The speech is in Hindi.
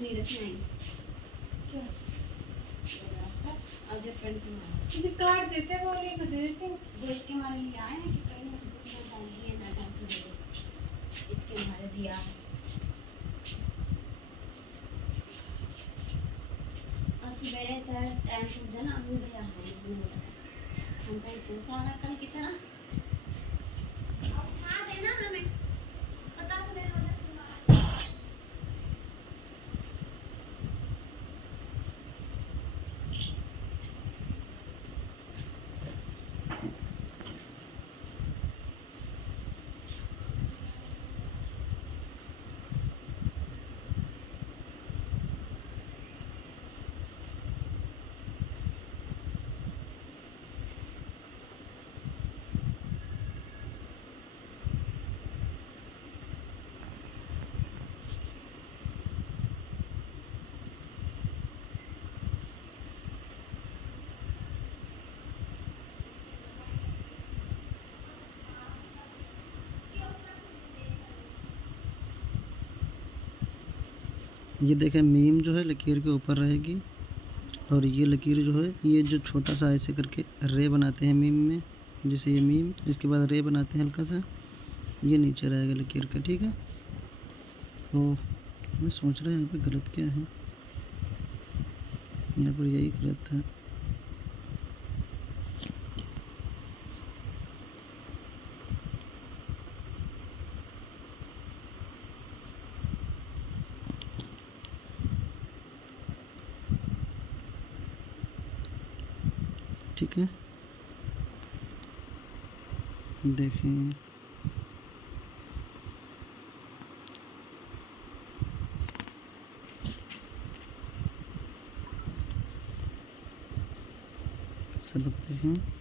नहीं रखना है आज फ्रेंड को मारा मुझे काट देते वो नहीं दे देते देश के मारे लिए आए हैं कि पहले से कुछ ना डालिए ना जासू दे इसके मारे दिया आज सुबह टाइम समझा ना हम गया हम कैसे सारा कल की तरह अब खा देना हमें पता चले ये देखें मीम जो है लकीर के ऊपर रहेगी और ये लकीर जो है ये जो छोटा सा ऐसे करके रे बनाते हैं मीम में, जैसे ये मीम इसके बाद रे बनाते हैं हल्का सा, ये नीचे रहेगा लकीर का। ठीक है। तो मैं सोच रहा हूँ यहाँ पे गलत क्या है, यहाँ पर यही गलत है। ठीक है, देखें सबक देखें।